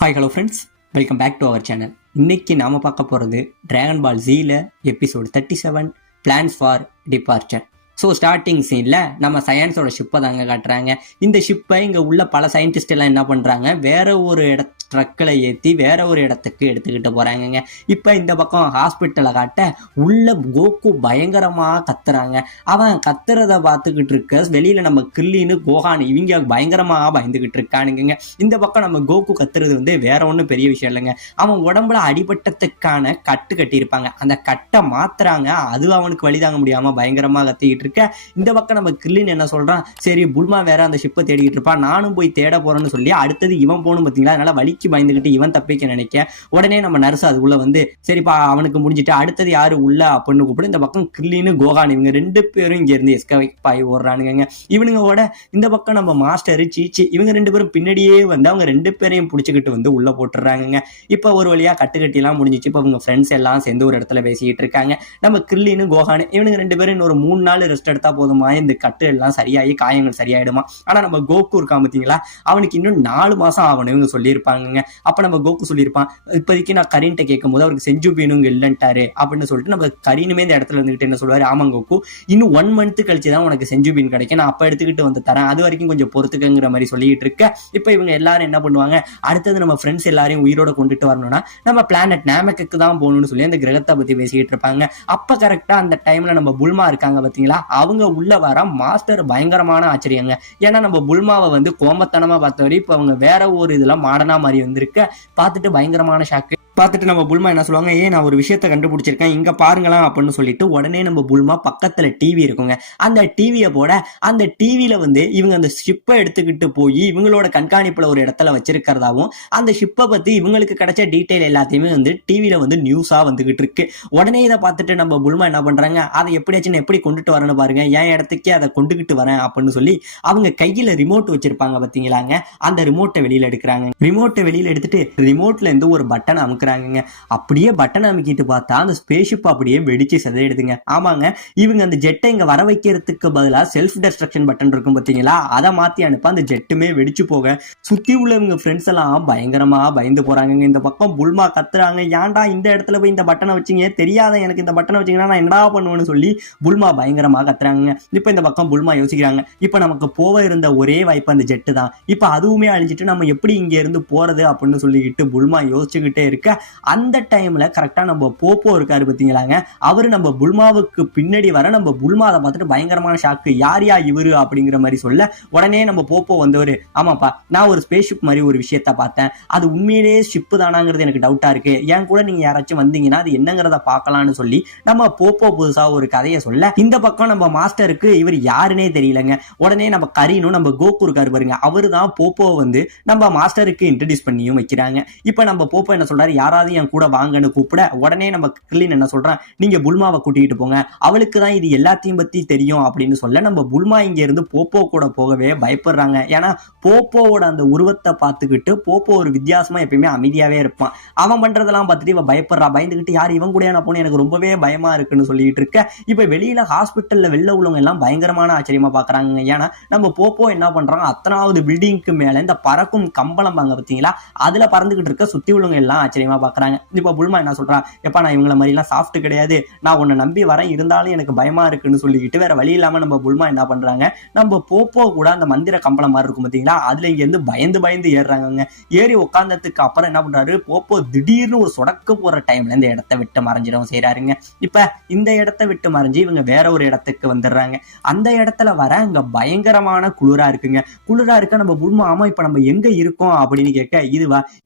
Hi hello friends, welcome back to our channel. இன்னைக்கு நாம பார்க்க போகிறது டிராகன் பால் ஜீல episode 37 plans for departure. So starting சீனில் நம்ம சயின்ஸோட ஷிப்பை தாங்க காட்டுறாங்க. இந்த ஷிப்பை இங்கே உள்ள பல சயின்டிஸ்ட் எல்லாம் என்ன பண்ணுறாங்க, வேற ஒரு ட்ரக்கில் ஏற்றி வேற ஒரு இடத்துக்கு எடுத்துக்கிட்டு போகிறாங்கங்க. இப்போ இந்த பக்கம் ஹாஸ்பிட்டலை காட்ட உள்ள கோகு பயங்கரமாக கத்துறாங்க. அவன் கத்துறத பார்த்துக்கிட்டு இருக்க வெளியில் நம்ம கில்லின்னு கோஹான் இவங்க பயங்கரமாக பயந்துக்கிட்டு இருக்கானுங்க. இந்த பக்கம் நம்ம கோகு கத்துறது வேற ஒன்றும் பெரிய விஷயம் இல்லைங்க. அவன் உடம்புல அடிபட்டத்துக்கான கட்டு கட்டியிருப்பாங்க, அந்த கட்டை மாத்துறாங்க. அது அவனுக்கு வழி தாங்க முடியாமல் பயங்கரமாக கத்திக்கிட்டு இருக்க. இந்த பக்கம் நம்ம கில்லின்னு என்ன சொல்கிறான், சரி புல்மா வேற அந்த ஷிப்பை தேடிக்கிட்டு இருப்பான், நானும் போய் தேட போறேன்னு சொல்லி அடுத்தது இவன் போகணும் பார்த்தீங்களா. அதனால வலிக்கு பயந்துகிட்டு இவன் தப்பிக்க நினைக்க உடனே நம்ம நர்ஸ் அதுக்குள்ள சரிப்பா அவனுக்கு முடிஞ்சிட்டு அடுத்தது யாரு உள்ள அப்படின்னு கூப்பிடு. இந்த பக்கம் கில்லின்னு கோகான் இவங்க ரெண்டு பேரும் இங்க இருந்து எஸ்கேப் ஆகி ஓடுறானுங்க. இவனுங்களோட இந்த பக்கம் நம்ம மாஸ்டர் சீச்சி இவங்க ரெண்டு பேரும் பின்னாடியே அவங்க ரெண்டு பேரையும் பிடிச்சிக்கிட்டு உள்ள போட்டுறாங்க. இப்ப ஒரு வழியா கட்டுக்கட்டி எல்லாம் முடிஞ்சிச்சு. இப்ப அவங்க ஃப்ரெண்ட்ஸ் எல்லாம் சேர்ந்து ஒரு இடத்துல பேசிக்கிட்டு இருக்காங்க. நம்ம கில்லின்னு கோகான் இவனுங்க ரெண்டு பேரும் இன்னொரு 3 நாள் ரெஸ்ட் எடுத்தா போதுமா, இந்த கட்டு எல்லாம் சரியாகி காயங்கள் சரியாயிடுமா. ஆனா நம்ம கோகு இருக்கான் பார்த்தீங்களா, அவனுக்கு இன்னும் 4 மாசம் ஆகணும் இவங்க சொல்லியிருப்பாங்க. அப்ப நம்ம கோகு சொல்லியிருப்பான், இப்போதைக்கு நான் கரீன்ட்ட கேட்கும் போது அவருக்கு செஞ்சுபீனுங்க இல்லைன்ட்டாரு அப்படின்னு சொல்லிட்டு நம்ம கரீனுமே இந்த இடத்துல இருந்துகிட்டு என்ன சொல்லுவாரு, ஆமாங்க கோகு இன்னும் 1 மந்த் கழிச்சுதான் உனக்கு செஞ்சுபீன் கிடைக்கும், நான் அப்ப எடுத்துக்கிட்டு வந்து தரேன், அது வரைக்கும் கொஞ்சம் பொறுத்துக்குங்கிற மாதிரி சொல்லிட்டு இருக்க. இப்ப இவங்க எல்லாரும் என்ன பண்ணுவாங்க, அடுத்தது நம்ம ஃப்ரெண்ட்ஸ் எல்லாரையும் உயிரோட கொண்டுட்டு வரணும்னா நம்ம பிளானட் நாமெக்கு தான் போகணும்னு சொல்லி அந்த கிரகத்தை பத்தி பேசிக்கிட்டு இருப்பாங்க. அப்ப கரெக்டா அந்த டைம்ல நம்ம புல்மா இருக்காங்க பாத்தீங்களா, அவங்க உள்ள வர மாஸ்டர் பயங்கரமான ஆச்சரியங்க. ஏன்னா நம்ம புல்மாவை கோமத்தனமா பார்த்தவரை இப்ப அவங்க வேற ஒரு இதுல மாடனா மாதிரி வந்திருக்க பார்த்துட்டு பயங்கரமான ஷாக்கு. பார்த்துட்டு நம்ம புல்மா என்ன சொல்லுவாங்க, நான் ஒரு விஷயத்த கண்டுபிடிச்சிருக்கேன் இங்க பாருங்களாம் அப்படின்னு சொல்லிட்டு உடனே நம்ம புல்மா பக்கத்துல டிவி இருக்குங்க, அந்த டிவியை போட அந்த டிவியில இவங்க அந்த ஷிப்பை எடுத்துக்கிட்டு போய் இவங்களோட கண்காணிப்புல ஒரு இடத்துல வச்சிருக்கிறதாவும் அந்த ஷிப்பை பத்தி இவங்களுக்கு கிடைச்ச டீட்டெயில் எல்லாத்தையுமே டிவியில நியூஸா வந்துகிட்டு இருக்கு. உடனே இதை பார்த்துட்டு நம்ம புல்மா என்ன பண்றாங்க, அதை எப்படியாச்சும் எப்படி கொண்டுட்டு வரேன்னு பாருங்க, என் இடத்துக்கே அதை கொண்டுகிட்டு வரேன் அப்படின்னு சொல்லி அவங்க கையில ரிமோட் வச்சிருப்பாங்க பாத்தீங்களாங்க, அந்த ரிமோட்டை வெளியில எடுக்கிறாங்க. ரிமோட்டை வெளியில எடுத்துட்டு ரிமோட்ல இருந்து ஒரு பட்டன் அமுக்குறாங்க. அப்படியே பட்டன் அமைக்கிட்டு பார்த்தா அந்த ஸ்பேஸ்ஷிப் அப்படியே வெடிச்சு செதறிடுதுங்க. ஆமாங்க, இவங்க அந்த ஜெட்டை இங்க வர வைக்கிறதுக்கு பதிலா செல்ஃப் டெஸ்ட்ரக்ஷன் பட்டன் இருக்கும் பாத்தீங்களா, அதை மாத்தி அனுப்ப அந்த ஜெட்டுமே வெடிச்சு போக சுத்தி உள்ளவங்க ஃப்ரெண்ட்ஸ் எல்லாம் பயங்கரமா பயந்து போறாங்க. இந்த பக்கம் புல்மா கத்துறாங்க, ஏன்டா இந்த இடத்துல போய் இந்த பட்டனை வச்சிங்க, தெரியாத எனக்கு இந்த பட்டனை வச்சிங்கன்னா நான் என்னடா பண்ணுவேன்னு சொல்லி புல்மா பயங்கரமா கத்துறாங்க. இப்ப இந்த பக்கம் புல்மா யோசிக்கிறாங்க, இப்ப நமக்கு போக இருந்த ஒரே வாய்ப்பு அந்த ஜெட்டு தான், இப்ப அதுவுமே அழிஞ்சிட்டு நம்ம எப்படி இங்க இருந்து போறது அப்படின்னு சொல்லிக்கிட்டு புல்மா யோசிச்சுக்கிட்டே இருக்க. அந்த டைம்ல கரெக்டா நம்ம போப்போ இருக்காரு பாத்தீங்களாங்க, அவரு நம்ம புல்மாவுக்கு பின்னாடி வர நம்ம புல்மா அதை பார்த்துட்டு பயங்கரமான ஷாக்கு, யார் இவரு அப்படிங்கிற மாதிரி சொல்ல உடனே நம்ம போப்போ வந்தவரு, ஆமாப்பா நான் ஒரு ஸ்பேஸ் ஷிப் மாதிரி ஒரு விஷயத்த பார்த்தேன், அது உண்மையிலேயே ஷிப்பு தானாங்கிறது எனக்கு டவுட்டா இருக்கு, என் கூட நீங்க யாராச்சும் வந்தீங்கன்னா அது என்னங்கிறத பார்க்கலாம்னு சொல்லி நம்ம போப்போ புதுசா ஒரு கதையை சொல்ல இந்த பக்கம் நம்ம மாஸ்டருக்கு இவர் யாருன்னே தெரியலங்க. உடனே நம்ம கரீனும் நம்ம கோகு இருக்காரு பாருங்க, அவரு தான் போப்போ நம்ம மாஸ்டருக்கு இன்ட்ரடியூஸ் பண்ணியும் வைக்கிறாங்க. இப்ப நம்ம போப்போ என்ன சொல்றாரு, யாராவது என் கூட வாங்கன்னு கூப்பிட உடனே நம்ம கில்லின் என்ன சொல்றான், நீங்க புல்மாவை கூட்டிகிட்டு போங்க, அவளுக்கு தான் இது எல்லாத்தையும் பத்தி தெரியும் அப்படின்னு சொல்ல நம்ம புல்மா இங்க இருந்து போப்போ கூட போகவே பயப்படுறாங்க. ஏன்னா போப்போவோட அந்த உருவத்தை பார்த்துக்கிட்டு போப்போ ஒரு வித்தியாசமா எப்பயுமே அமைதியாவே இருப்பான், அவன் பண்றதெல்லாம் பார்த்துட்டு இவன் பயப்படுறா, பயந்துகிட்டு யார் இவன் கூட நான் போன எனக்கு ரொம்பவே பயமா இருக்குன்னு சொல்லிட்டு இருக்க. இப்ப வெளியில ஹாஸ்பிட்டல்ல வெளில உள்ளவங்க எல்லாம் பயங்கரமான ஆச்சரியமா பாக்குறாங்க. ஏன்னா நம்ம போப்போ என்ன பண்றாங்க, 10வது பில்டிங்க்கு மேல இந்த பறக்கும் கம்பளம் வாங்க பார்த்தீங்களா, அதுல பறந்துகிட்டு இருக்க சுத்தி உள்ளவங்க எல்லாம் ஆச்சரியமா பாக்குறாங்க. இப்ப புல்மா என்ன சொல்றா, எப்பா நான் இவங்கள மாதிரி எல்லாம் சாஃப்ட் கிடையாது, நான் உன்னை நம்பி வரேன், இருந்தாலும் எனக்கு பயமா இருக்குன்னு சொல்லிக்கிட்டு வேற வழி இல்லாம நம்ம புல்மா என்ன பண்றாங்க, நம்ம போப்போ கூட அந்த மந்திர கம்பளம் மாதிரி இருக்கும் பாத்தீங்களா, அதுல இங்க இருந்து பயந்து ஏறுறாங்க. ஏறி உட்கார்ந்ததுக்கு அப்புறம் என்ன பண்றாரு, போப்போ திடீர்னு ஒரு சொடக்கு போற டைம்ல இந்த இடத்தை விட்டு மறைஞ்சிடவும் செய்யறாருங்க. இப்ப இந்த இடத்தை விட்டு மறைஞ்சு இவங்க வேற ஒரு இடத்துக்கு வந்துடுறாங்க. அந்த இடத்துல வர அங்க பயங்கரமான குளிரா இருக்குங்க. குளிரா இருக்க நம்ம புல்மா, ஆமா இப்ப நம்ம எங்க இருக்கோம் அப்படின்னு கேட்க,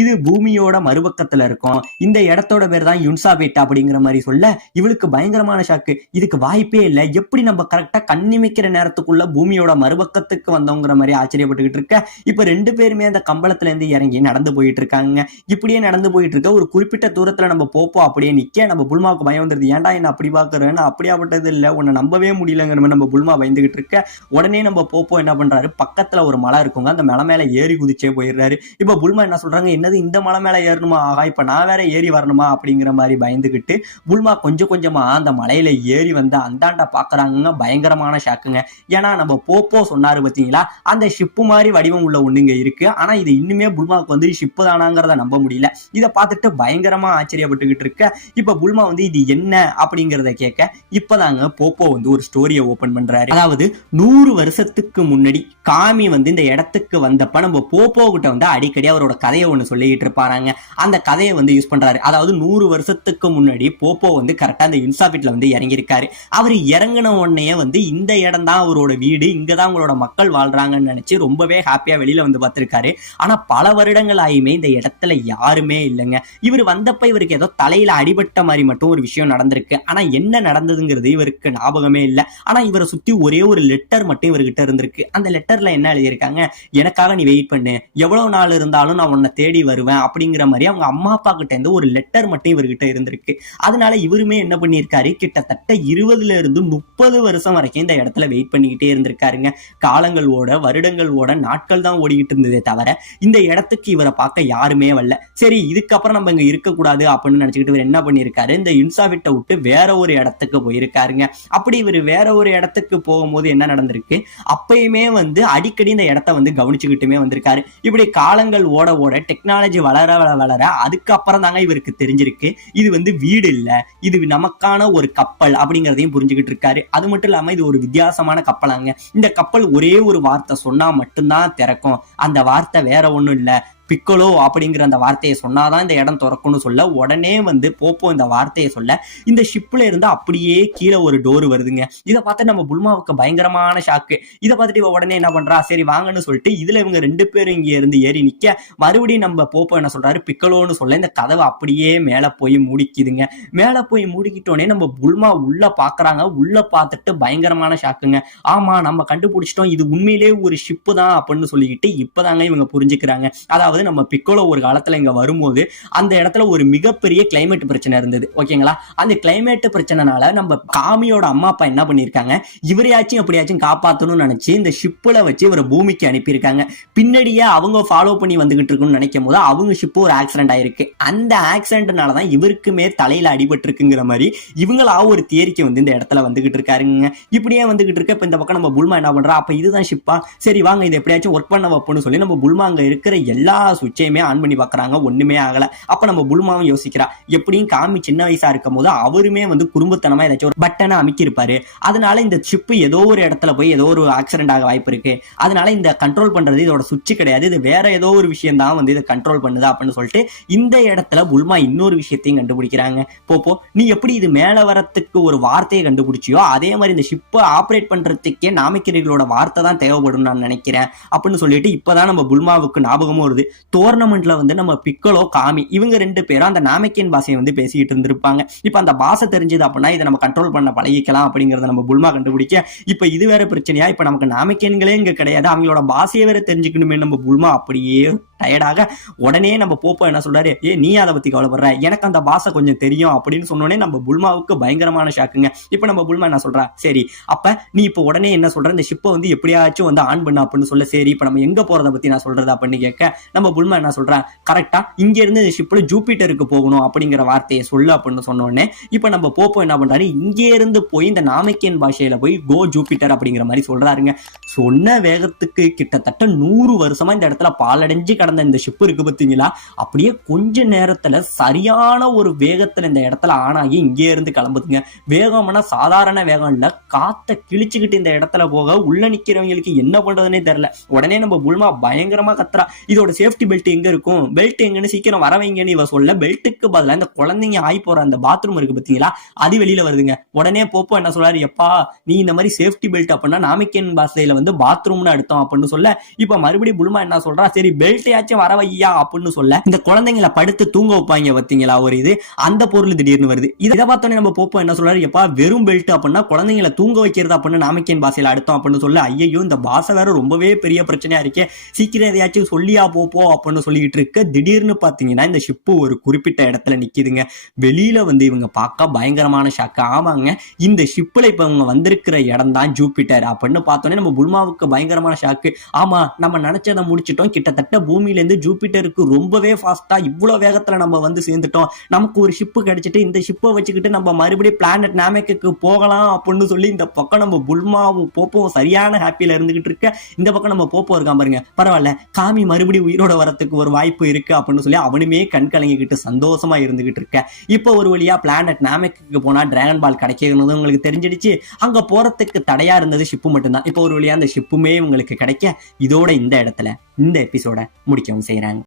இது பூமியோட மறுபக்கத்துல இருக்கும், இந்த இடத்தோட பேர் தான் யுன்சாபேட் அப்படிங்கிற மாதிரி சொல்ல இவளுக்கு பயங்கரமான ஷாக்கு, இதுக்கு வாய்ப்பே இல்லை, எப்படி நம்ம கரெக்டா கண்ணிமைக்கிற நேரத்துக்குள்ள பூமியோட மறுபக்கத்துக்கு வந்தோங்கிற மாதிரி ஆச்சரியப்பட்டுக்கிட்டு இருக்க. இப்ப 2 பேருமே அந்த கம்பளத்துல இருந்து இறங்கி நடந்து போயிட்டு இருக்காங்க. இப்படியே நடந்து போயிட்டு இருக்க ஒரு குறிப்பிட்ட தூரத்துல நம்ம போப்போ அப்படியே நிக்க நம்ம புல்மாவுக்கு பயம் வந்துருது, ஏன்டா என்ன அப்படி பாக்குறேன், அப்படியாப்பட்டது இல்ல, உன்னை நம்பவே முடியலங்கிற மாதிரி நம்ம புல்மா பயந்துகிட்டு இருக்க. உடனே நம்ம போப்போ என்ன பண்றாரு, பக்கத்துல ஒரு மலை இருக்குங்க, அந்த மலை மேல ஏறி குதிச்சே போயிடுறாரு. இப்ப புல்மா என்ன சொல்றாங்க, என்னது இந்த மலை மேல ஏறணுமா, ஆகா இப்ப இப்ப நான் வேற ஏறி வரணுமா அப்படிங்கிற மாதிரி பயந்துகிட்டு புல்மா கொஞ்சம் கொஞ்சமா அந்த மலையில ஏறி வந்து அந்தாண்ட பாக்குறாங்க. பயங்கரமான ஷாக்குங்க. ஏன்னா நம்ம போப்போ சொன்னாரு பாத்தீங்களா, அந்த ஷிப்பு மாதிரி வடிவம் உள்ள ஒண்ணுங்க இருக்கு. ஆனா இது இன்னுமே புல்மாவுக்கு வந்து ஷிப்பு தானாங்கிறத நம்ப முடியல. இதை பார்த்துட்டு பயங்கரமா ஆச்சரியப்பட்டுக்கிட்டு இருக்க. இப்ப புல்மா வந்து இது என்ன அப்படிங்கறத கேட்க இப்பதாங்க போப்போ வந்து ஒரு ஸ்டோரியை ஓபன் பண்றாரு. அதாவது 100 வருஷத்துக்கு முன்னாடி காமி வந்து இந்த இடத்துக்கு வந்தப்ப நம்ம போப்போ கிட்ட வந்து அடிக்கடி அவரோட கதையை ஒண்ணு சொல்லிட்டு இருப்பாராங்க. அந்த கதையை வந்து யூஸ் பண்றாரு. அதாவது 100 வருஷத்துக்கு முன்னாடி போப்போ வந்து கரெக்டா அந்த இன்சாபிட்ல வந்து இறங்கியிருக்காரு. அவர் இறங்கின உடனே வந்து இந்த இடம் தான் அவரோட வீடு, இங்கதான் உங்களோட மக்கள் வாழ்றாங்கன்னு நினைச்சு ரொம்பவே ஹாப்பியா வெளியில வந்து பார்த்திருக்காரு. ஆனா பல வருடங்கள் ஆயுமே இந்த இடத்துல யாருமே இல்லைங்க. இவர் வந்தப்ப இவருக்கு ஏதோ தலையில அடிபட்ட மாதிரி மட்டும் ஒரு விஷயம் நடந்திருக்கு. ஆனா என்ன நடந்ததுங்கிறது இவருக்கு ஞாபகமே இல்லை. ஆனா இவரை சுத்தி ஒரே ஒரு லெட்டர் மட்டும் இவர்கிட்ட இருந்திருக்கு. அந்த லெட்டர்ல என்ன எழுதியிருக்காங்க, எனக்காக நீ வெயிட் பண்ணு, எவ்வளவு நாள் இருந்தாலும் நான் உன்னை தேடி வருவேன் அப்படிங்கிற மாதிரி அவங்க அம்மா அப்பா கிட்ட இருந்து ஒரு லெட்டர் மட்டும் இவர்கிட்ட இருந்திருக்கு. அதனால இவருமே என்ன பண்ணியிருக்காரு, கிட்டத்தட்ட 20ல இருந்து 30 வருஷம் வரைக்கும் இந்த இடத்துல வெயிட் பண்ணிக்கிட்டே இருந்திருக்காருங்க. காலங்கள் ஓட, வருடங்கள் ஓட, நாட்கள் தான் ஓடிக்கிட்டு இருந்ததே தவிர இந்த இடத்துக்கு இவரை பார்க்க யாருமே வரல. சரி, இதுக்கப்புறம் நம்ம இங்க இருக்கக்கூடாது அப்படின்னு நினைச்சுக்கிட்டு இவர் என்ன பண்ணியிருக்காரு, இந்த இன்சாவிட்டை விட்டு வேற ஒரு இடத்துக்கு போயிருக்காருங்க. அப்படி இவர் வேற ஒரு இடத்துக்கு போகும்போது என்ன நடந்திருக்கு, அப்பயுமே வந்து அடிக்கடி இந்த இடத்த வந்து கவனிச்சுக்கிட்டுமே வந்திருக்காரு. இப்படி காலங்கள் ஓட ஓட டெக்னாலஜி வளர வளர அதுக்கப்புறம் தாங்க இவருக்கு தெரிஞ்சிருக்கு இது வந்து வீடு இல்ல, இது நமக்கான ஒரு கப்பல் அப்படிங்கிறதையும் புரிஞ்சுக்கிட்டு இருக்காரு. அது மட்டும் இல்லாம இது ஒரு வித்தியாசமான கப்பலாங்க. இந்த கப்பல் ஒரே ஒரு வார்த்தை சொன்னா மட்டும்தான் திறக்கும். அந்த வார்த்தை வேற ஒண்ணும் இல்ல, பிக்கோலோ அப்படிங்கிற அந்த வார்த்தையை சொன்னாதான் இந்த இடம் திறக்கும்னு சொல்ல, உடனே வந்து போப்போ இந்த வார்த்தையை சொல்ல இந்த ஷிப்ல இருந்து அப்படியே கீழே ஒரு டோர் வருதுங்க. இதை பார்த்து நம்ம புல்மாவுக்கு பயங்கரமான ஷாக்கு. இதை பார்த்துட்டு இவ உடனே என்ன பண்றா, சரி வாங்கன்னு சொல்லிட்டு இதுல இவங்க 2 பேரும் இங்க இருந்து ஏறி நிக்க, மறுபடியும் நம்ம போப்போ என்ன சொல்றாரு, பிக்கோலோன்னு சொல்ல இந்த கதவை அப்படியே மேல போய் மூடிக்குதுங்க. மேல போய் மூடிக்கிட்டோன்னே நம்ம புல்மா உள்ள பாக்குறாங்க. உள்ள பார்த்துட்டு பயங்கரமான ஷாக்குங்க. ஆமா, நம்ம கண்டுபிடிச்சிட்டோம், இது உண்மையிலே ஒரு ஷிப்பு தான் அப்படின்னு சொல்லிக்கிட்டு இப்பதாங்க இவங்க புரிஞ்சுக்கிறாங்க. அதாவது நம்ம பிக்கோலோ ஒரு காலத்துல இங்க வரும்போது அந்த இடத்துல ஒரு மிகப்பெரிய கிளைமேட் பிரச்சனை இருந்தது. ஓகேங்களா, அந்த கிளைமேட் பிரச்சனைனால நம்ம காமியோட அம்மா அப்பா என்ன பண்ணிருக்காங்க, இவரையாச்சும் எப்படியாச்சும் காப்பாற்றணும்னு நினைச்சு இந்த ஷிப்புல வச்சு இவரை பூமிக்கு அனுப்பியிருக்காங்க. பின்னாடியே அவங்க ஃபாலோ பண்ணி வந்துகிட்டு இருக்குன்னு நினைக்கும் போது அவங்க ஷிப்பு ஒரு ஆக்சிடென்ட் ஆயிருக்கு. அந்த ஆக்சிடென்ட்னாலதான் இவருக்குமே தலையில அடிபட்டு இருக்குங்கிற மாதிரி இவங்களா ஒரு தியரிக்கு வந்து இந்த இடத்துல வந்துகிட்டு இருக்காருங்க. இப்படியே வந்துகிட்டு இருக்க இப்ப இந்த பக்கம் நம்ம புல்மா என்ன பண்றா, அப்ப இதுதான் ஷிப்பா, சரி வாங்க இதை எப்படியாச்சும் ஒர்க் பண்ண வைப்போம்னு சொல்லி நம்ம புல்மா அங்க இருக்கிற எல்லா சுவிட்சையுமே ஆன் பண்ணி பாக்குறாங்க. ஒண்ணுமே ஆகல. அப்ப நம்ம புல்மாவும் யோசிக்கிறா, எப்படியும் காமி சின்ன வயசா இருக்கும் போது அவருமே வந்து குறும்புத்தனமா ஏதாச்சும் ஒரு பட்டனை அமைக்கி இருப்பாரு. அதனால இந்த சிப்பு ஏதோ ஒரு இடத்துல போய் ஏதோ ஒரு ஆக்சிடென்ட் ஆக வாய்ப்பு இருக்கு. அதனால இந்த கண்ட்ரோல் பண்றது இதோட சுவிட்ச் கிடையாது, இது வேற ஏதோ ஒரு விஷயம் தான் வந்து இதை கண்ட்ரோல் பண்ணுது அப்படின்னு சொல்லிட்டு இந்த இடத்துல புல்மா இன்னொரு விஷயத்தையும் கண்டுபிடிக்கிறாங்க. போப்போ, நீ எப்படி இது மேல வரத்துக்கு ஒரு வார்த்தையை கண்டுபிடிச்சியோ அதே மாதிரி இந்த ஷிப்பை ஆப்ரேட் பண்றதுக்கே நாமிக்கிறீர்களோட வார்த்தை தான் தேவைப்படும் நான் நினைக்கிறேன் அப்படின்னு சொல்லிட்டு இப்பதான் நம்ம புல்மாவுக்கு ஞாபகமும் வருது. டோர்னமெண்ட்ல வந்து நம்ம பிக்கோலோ காமி இவங்க 2 பேரும் அந்த நாமிக்கின் பாஷையை வந்து பேசிக்கிட்டு இருந்திருப்பாங்க. இப்ப அந்த பாஷை தெரிஞ்சது அப்படின்னா இதை நம்ம கண்ட்ரோல் பண்ண பழகிக்கலாம் அப்படிங்கறத நம்ம புல்மா கண்டுபிடிக்க, இப்ப இது வேற பிரச்சனையா, இப்ப நமக்கு நாமிக்கின்களே இங்க கிடையாது, அவங்களோட பாஷையை வேற தெரிஞ்சுக்கணுமே நம்ம புல்மா அப்படியே டயர்டாக. உடனே நம்ம போப்போ என்ன சொல்றாரு, நீ அதை பத்தி கவலைப்படுற, எனக்கு அந்த பாஷை கொஞ்சம் தெரியும் அப்படின்னு சொன்னோடனே நம்ம புல்மாவுக்கு பயங்கரமான ஷாக்குங்க. இப்ப நம்ம புல்மா என்ன சொல்றா, சரி அப்ப நீ இப்ப உடனே என்ன சொல்ற, இந்த ஷிப்பை வந்து எப்படியாச்சும் வந்து ஆன் பண்ண அப்படின்னு சொல்ல, சரி இப்ப நம்ம எங்க போறதை பத்தி நான் சொல்றது அப்படின்னு கேட்க நம்ம புல்மா என்ன சொல்றா, கரெக்டா இங்க இருந்து இந்த ஷிப்ல ஜூபிட்டருக்கு போகணும் அப்படிங்கிற வார்த்தையை சொல்லு அப்படின்னு சொன்னோடனே இப்ப நம்ம போப்போ என்ன பண்றாரு, இங்க இருந்து போய் இந்த நாமிக்கியன் பாஷையில போய் கோ ஜூபிட்டர் அப்படிங்கிற மாதிரி சொல்றாருங்க. சொன்ன வேகத்துக்கு கிட்டத்தட்ட 100 வருஷமா இந்த இடத்துல பாலடைஞ்சு கடந்த இந்த ஷிப் இருக்கு பாத்தீங்களா, அப்படியே கொஞ்ச நேரத்துல சரியான ஒரு வேகத்துல இந்த இடத்துல ஆனாகி இங்கே இருந்து கிளம்புதுங்க. வேகம்னா சாதாரண வேகம் இல்ல, காத்த கிழிச்சுக்கிட்டு இந்த இடத்துல போக உள்ள நிக்கிறவங்களுக்கு என்ன பண்றதுன்னே தெரியல. உடனே நம்ம புல்மா பயங்கரமா கத்துறா, இதோட சேஃப்டி பெல்ட் எங்க இருக்கும், பெல்ட் எங்கன்னு சீக்கிரம் வர வைங்கன்னு இவ சொல்ல, பெல்ட்டுக்கு பதிலா இந்த குழந்தைங்க ஆகி போற அந்த பாத்ரூம் இருக்கு பாத்தீங்களா, அது வெளியில வருதுங்க. உடனே போப்போ என்ன சொல்றாரு, எப்பா நீ இந்த மாதிரி சேஃப்டி பெல்ட் அப்படின்னா நாமிக்கியன் பாஷையில வந்து பாத்ரூம்னு அர்த்தம் அப்படின்னு சொல்ல, இப்ப மறுபடியும் புல்மா என்ன சொல்றா, சரி பெல்ட்யாச்சும் வர வையா அப்படின்னு சொல்ல, இந்த குழந்தைங்களை படுத்து தூங்க வைப்பாங்க பாத்தீங்களா ஒரு இது, அந்த பொருள் திடீர்னு வருது. இதை பார்த்தோன்னே நம்ம போப்போ என்ன சொல்றாரு, எப்பா வெறும் பெல்ட் அப்படின்னா குழந்தைங்களை தூங்க வைக்கிறது அப்படின்னு நாமிக்கியன் பாஷையில அர்த்தம் அப்படின்னு சொல்ல, ஐயோ இந்த பாஷை வேற ரொம்பவே பெரிய பிரச்சனையா இருக்கே, சீக்கிரம் எதையாச்சும் சொல்லியா போப்போ அப்படின்னு சொல்லிட்டு இருக்க, திடீர்னு பாத்தீங்கன்னா இந்த ஷிப்பு ஒரு குறிப்பிட்ட இடத்துல நிக்குதுங்க. வெளியில வந்து இவங்க பார்க்க பயங்கரமான ஷாக்கு. ஆமாங்க, இந்த ஷிப்ல இப்ப இவங்க வந்திருக்கிற இடம் தான் ஜூபிட்டர் அப்படின்னு பார்த்தோன்னே நம்ம புல்மாவுக்கு பயங்கரமான ஷாக்கு. ஆமா, நம்ம நினைச்சதை முடிச்சிட்டோம், கிட்டத்தட்ட பூமி பூமியில இருந்து ஜூபிட்டருக்கு ரொம்பவே ஃபாஸ்டா இவ்வளவு வேகத்துல நம்ம வந்து சேர்ந்துட்டோம், நமக்கு ஒரு ஷிப்பு கிடைச்சிட்டு இந்த ஷிப்பை வச்சுக்கிட்டு நம்ம மறுபடியும் பிளானட் நாமெக்கு போகலாம் அப்படின்னு சொல்லி இந்த பக்கம் நம்ம புல்மாவும் போப்போவும் சரியான ஹாப்பியில இருந்துகிட்டு இருக்க. இந்த பக்கம் நம்ம போப்போ இருக்கான் பாருங்க, பரவாயில்ல காமி மறுபடியும் உயிரோட வரத்துக்கு ஒரு வாய்ப்பு இருக்கு அப்படின்னு சொல்லி அவனுமே கண் கலங்கிக்கிட்டு சந்தோஷமா இருந்துகிட்டு இருக்க. இப்போ ஒரு வழியா பிளானட் நாமெக்கு போனா டிராகன் பால் கிடைக்கணும் உங்களுக்கு தெரிஞ்சிடுச்சு. அங்க போறதுக்கு தடையா இருந்தது ஷிப்பு மட்டும்தான். இப்போ ஒரு வழியா அந்த ஷிப்புமே உங்களுக்கு கிடைக்க இதோட இந்த இடத்துல இந்த எபிசோட முடிக்கவும் செய்யறாங்க.